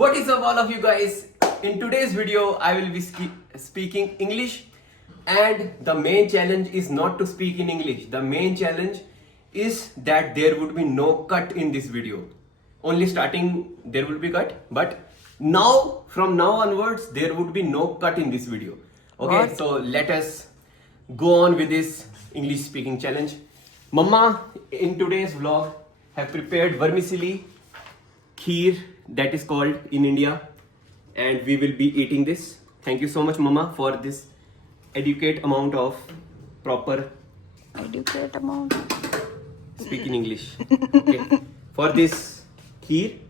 What is up, all of you guys? In today's video, I will be speaking English, and the main challenge is not to speak in English. The main challenge is that there would be no cut in this video. Only starting there will be cut, but now from now onwards there would be no cut in this video. Okay, What? so let us go on with this English speaking challenge. Mama in today's vlog have prepared vermicelli kheer, that is called in India, and we will be eating this. Thank you so much, Mama, for this adequate amount of proper Educate amount. speak in English. Okay. For this kheer,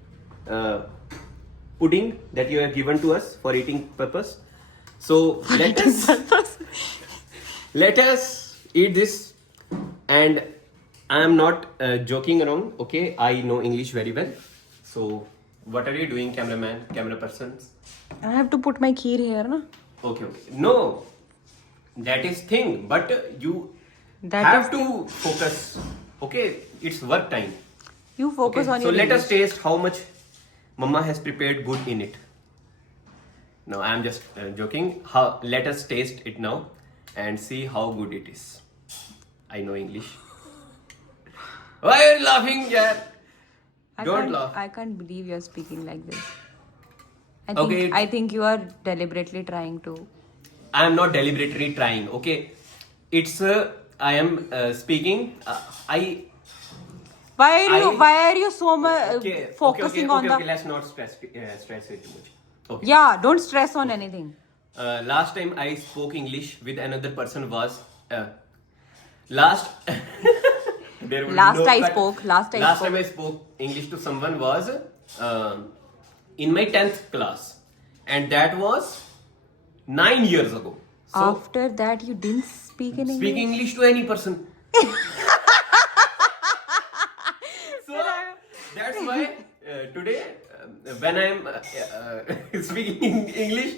pudding that you have given to us for eating purpose. So let us eat this, and I am not joking around. Okay, I know English very well. So what are you doing, camera persons? I have to put my kheer here, na? Okay. No, that is thing, but you That have is to focus. Okay, it's work time. You focus Okay, on so your let us English. taste how much Mama has prepared good in it. No, I am just joking. Let us taste it now and see how good it is. I know English. Why are you laughing, yeah? Don't laugh. I can't believe you're speaking like this. Okay. I think you are deliberately trying to. I am not deliberately trying. Okay, it's I am speaking. Why are you so much Okay, focusing on the? Okay. Let's not stress it too much. Okay. Yeah, don't stress on anything. Last time I spoke English with another person was last. There will be Last no I cut. spoke. Last time I spoke English to someone was in my 10th class, and that was 9 years ago. So After that, you didn't speak in English. speak English to any person. So that's why today when I'm speaking English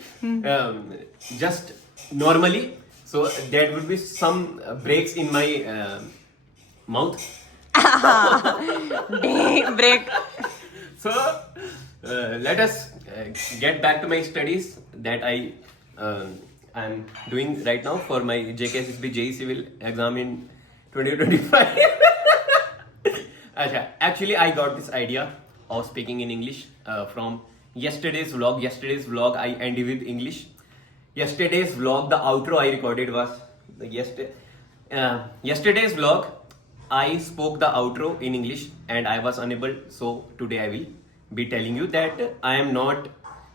just normally, so there would be some breaks in my mouth. Break. So let us get back to my studies that I'm doing right now for my JKSSB JE Civil exam in 2025. Actually, I got this idea of speaking in English from yesterday's vlog. Yesterday's vlog I ended with English. Yesterday's vlog, the outro I recorded was yesterday's vlog. I spoke the outro in English and I was unable. So today I will be telling you that I am not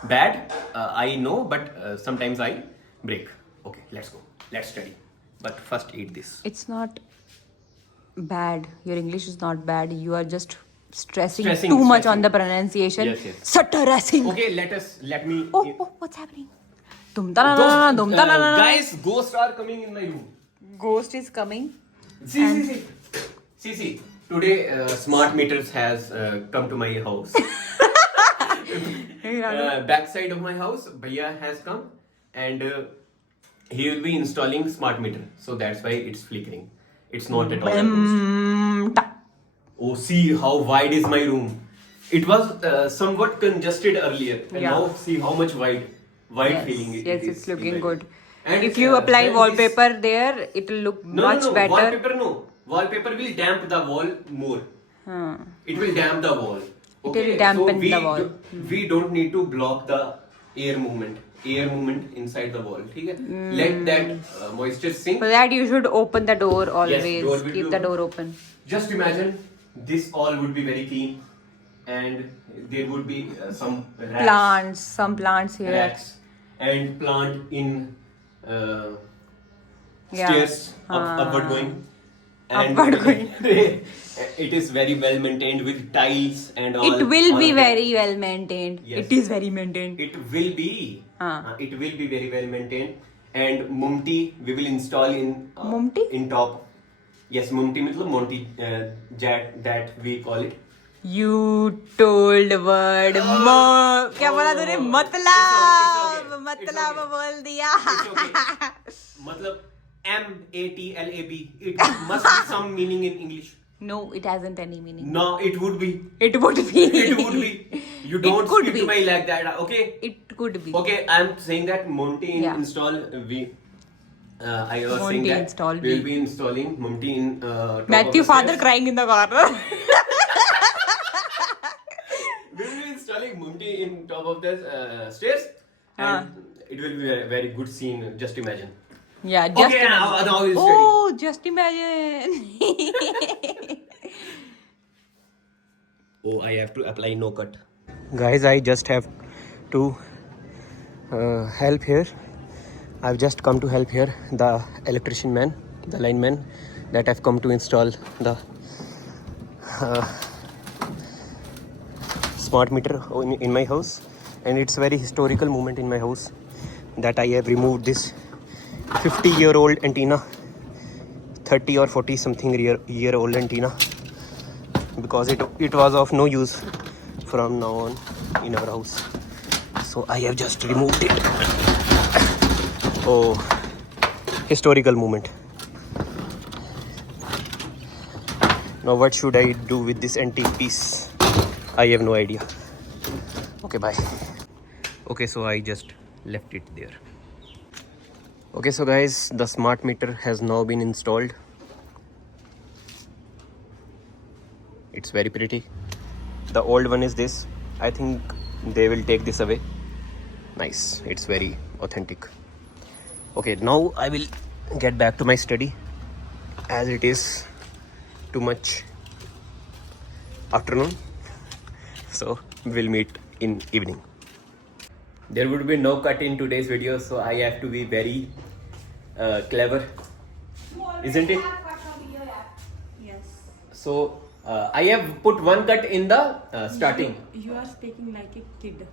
bad. I know, but sometimes I break. Okay, let's go. Let's study. But first eat this. It's not bad. Your English is not bad. You are just stressing Stressing, too much stressing. on the pronunciation. Yes. Stutteressing. Okay, let me. Oh, what's happening? Dum ta na na na, dum ta na na na. Guys, ghosts are coming in my room. Ghost is coming. See. Today, smart meters has come to my house. Backside of my house, Bhaiya has come, and he will be installing smart meter. So that's why it's flickering. It's not at all a ghost. Oh, see how wide is my room. It was somewhat congested earlier, and Yeah. now see how much wide feeling it Yes, is. it's looking in my good. room. And If you apply then wallpaper there, it will look much better. Wallpaper no. Wallpaper will damp the wall more. It will damp the wall. will dampen the wall. We don't need to block the air movement inside the wall. Okay? Let that moisture sink. For that, you should open the door always. door will Keep be the open. door open. Just imagine this all would be very clean, and there would be some Some plants here. racks and plant in Yeah. stairs upward going. And Upward going. It is very well maintained with tiles and all. It will all be of that. very well maintained. Yes. It is very maintained. It will be. Ah. It will be very well maintained. And Mumti we will install in Mumti? in top. Yes, Mumti means Monty that we call it. You told word क्या बोला तूने मतलब मतलब बोल दिया. It's okay. मतलब MATLAB. It must be some meaning in English. No, it hasn't any meaning. No, it would be. It would be. It would be. You don't could speak be. to me like that, okay? It could be. Okay, I'm saying that Monty Yeah. install I was saying Monty that install we will we. be installing Monty in top Matthew of the father stairs. crying in the corner. We will be installing Monty in top of the stairs, and it will be a very good scene. Just imagine. Yeah, just Okay, imagine. now we'll study. Oh, just imagine. Oh, I have to apply no cut. Guys, I just have to help here. I've just come to help here the electrician man, the lineman that have come to install the smart meter in my house. And it's a very historical moment in my house that I have removed this 50-year-old antenna, 30 or 40 something year old antenna, because it was of no use from now on in our house. So I have just removed it. Oh, historical moment. Now what should I do with this antique piece? I have no idea. Okay, bye. Okay, so I just left it there. Okay, so guys, the smart meter has now been installed. It's very pretty. The old one is this. I think they will take this away. Nice, it's very authentic. Okay, now I will get back to my study, as it is too much afternoon. So we'll meet in evening. There would be no cut in today's video, so I have to be very clever, isn't it? Yes. So I have put one cut in the starting. You are speaking like a kid.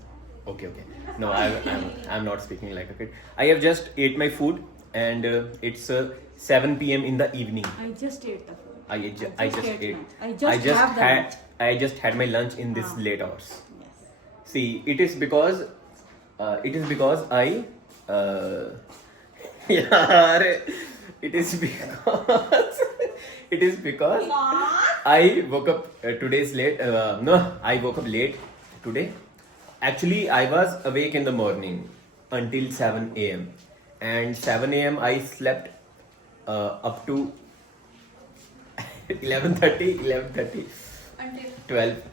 Okay. No, I'm not speaking like a kid. I have just ate my food, and it's 7 p.m. in the evening. I just ate the food. I just ate. I I just had my lunch in this late hours. Yes. See, it is because I yaar, it is because I woke up today's late. No, I woke up late today. Actually, I was awake in the morning until 7 a.m. and 7 a.m. I slept up to 11:30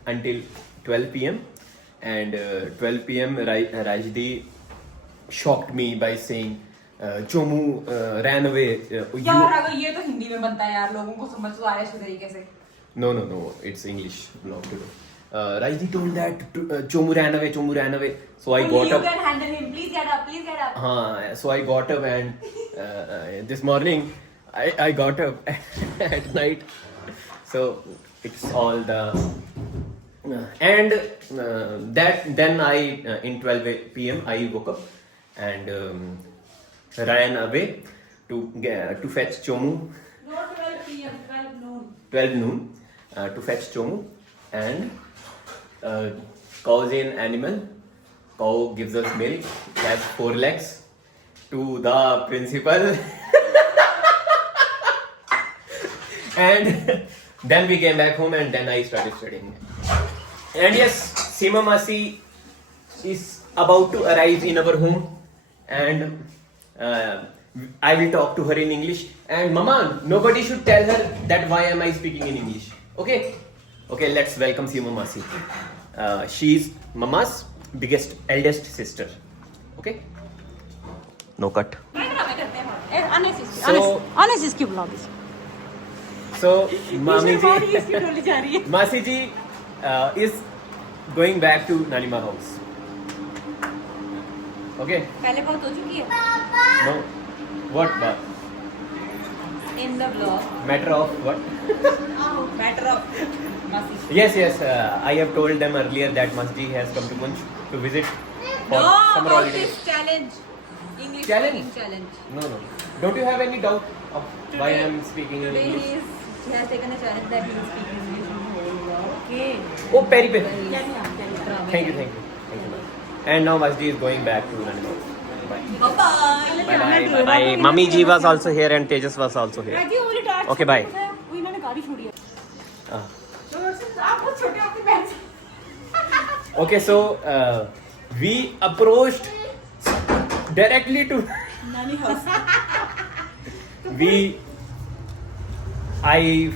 until 12 p.m. and 12 p.m. Rajdi shocked me by saying Chomu ran away. यार अगर ये तो हिंदी में बनता है यार, लोगों को समझ तो आया इस तरीके से. No, it's English vlog to do. Rajdi told that Chomu ran away. So I got up. You can handle him. Please get up. So I got up, and this morning I got up at night. So it's all the and then I in 12 p.m. I woke up and ran away to fetch Chomu. Not 12 p.m. 12 noon. 12 noon to fetch Chomu, and cow is an animal. Cow gives us milk. It has 4 legs. To the principal. And then we came back home, and then I started studying. And yes, Seema Masi is about to arrive in our home, and I will talk to her in English. And Mama, nobody should tell her that why am I speaking in English. Okay, let's welcome Seema Masi. She is Mama's eldest sister. Okay, no cut. Honest इसकी blog इस. So Masi ji is going back to Nanima house. Okay. पहले बहुत हो चुकी है. No. What? In the vlog. Matter of what? Matter of Masi. Yes. I have told them earlier that Masji has come to Punch to visit for summer holidays. challenge. English Challenge? speaking challenge. No. Don't you have any doubt of why I am speaking in Today English? he has taken a challenge that he will speak English in the whole vlog. Okay. Oh, Peri. Drama. Thank you. And now Masji is going back to Nanima. Bye. Bye. Mummy ji was also here and Tejas was also here. Okay, bye. वो इन्होंने गाड़ी छोड़ी है. Ah. आप बहुत छोटे आपकी बहन से. Okay, so we approached directly to Nani house. I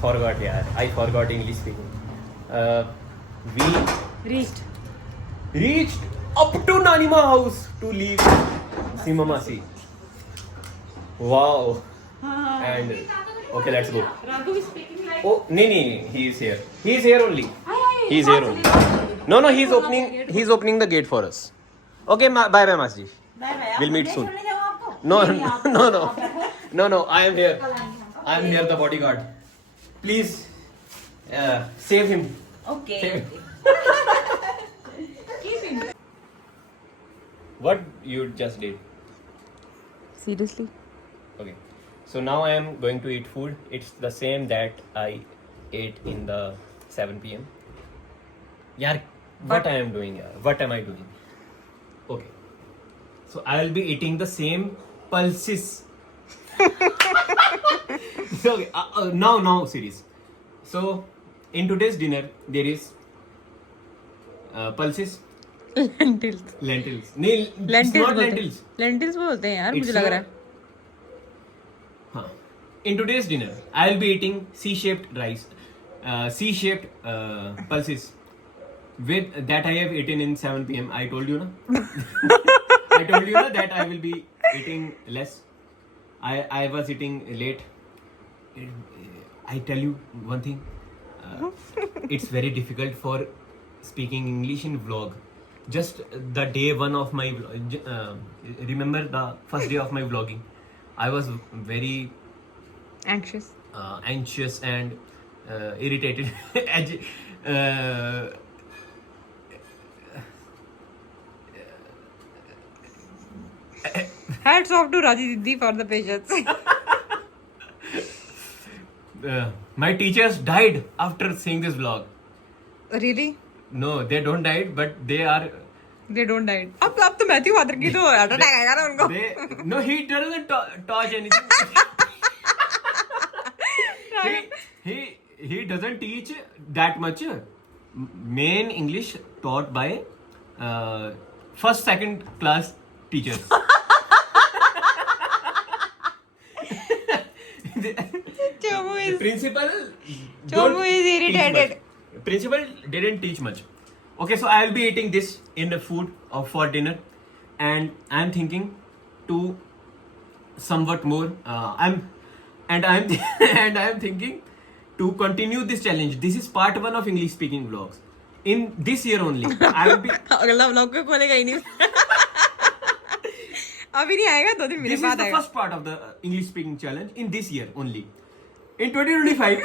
forgot, yeah. I forgot English speaking. We Reached. reached up to Nanima house to leave Simamasi. Wow. And okay, let's go. Raghu is speaking like. Oh, nee, he is here. He is here only. He is here only. No, he's opening the gate for us. Okay, bye bye, Masji. We'll meet soon. No, I am here. I am here, the bodyguard. Please save him. Okay. Save. What you just did? Seriously? Okay. So now I am going to eat food. It's the same that I ate in the 7 p.m. Yaar, what I am doing? Yaar? What am I doing? Okay. So I will be eating the same pulses. Okay. Now series. So in today's dinner there is pulses. Lentils. Lentils. No, it's Lentils not बोलते हैं। lentils. Lentils बोलते हैं यार, It's मुझे लग रहा है। In today's dinner, I'll be eating C-shaped rice, C-shaped pulses. With that I have eaten in 7 p.m. I told you, na? I told you, na, that I will be eating less. I was eating late. I tell you one thing. It's very difficult for speaking English in vlog. Just the day one of my remember the first day of my vlogging. I was very Anxious. anxious and irritated. Hats off to Raji Didi for the patience. My teachers died after seeing this vlog. Really? No, they don't died, but they are. They don't die. अब तो Matthew water की तो heart attack आएगा ना उनको. No, he doesn't touch anything. he doesn't teach that much. Main English taught by first, second class teachers. The principal Chomu is irritated. Principal didn't teach much. Okay, so I'll be eating this in the food for dinner, and I'm thinking to somewhat more. I'm thinking to continue this challenge. This is part 1 of English speaking vlogs. In this year only, I will be. अगला vlog को खोलेगा ही नहीं. अभी नहीं आएगा, 2 दिन मेरे This is बाद the आएगा. first part of the English speaking challenge in this year only. In 2025,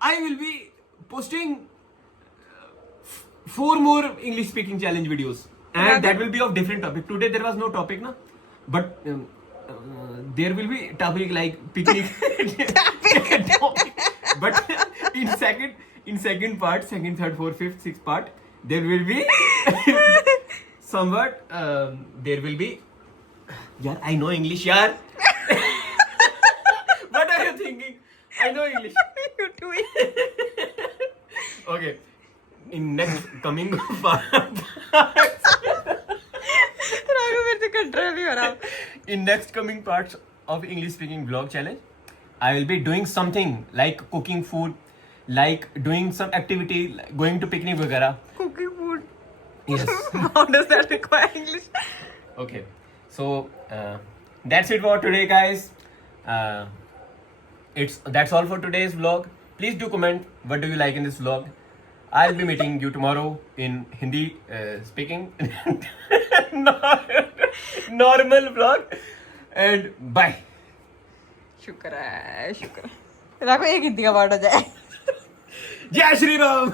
I will be posting 4 more English speaking challenge videos, and that will be of different topic. Today there was no topic, na, but there will be topic like picnic. But in second part, second, third, fourth, fifth, sixth part, there will be somewhat. There will be. Yeah, I know English, yaar. What are you thinking? I know English. You do it. Okay. In next coming part. Raghav मेरे से control नहीं हो रहा. In next coming parts of English speaking vlog challenge, I will be doing something like cooking food, like doing some activity, like going to picnic वगैरह. Cooking food. Yes. How does that require English? Okay. So that's it for today, guys. That's all for today's vlog. Please do comment what do you like in this vlog. I'll be meeting you tomorrow in Hindi speaking normal vlog, and bye. शुक्र है. राघव एक हिंदी का part हो जाए. जय श्री राम.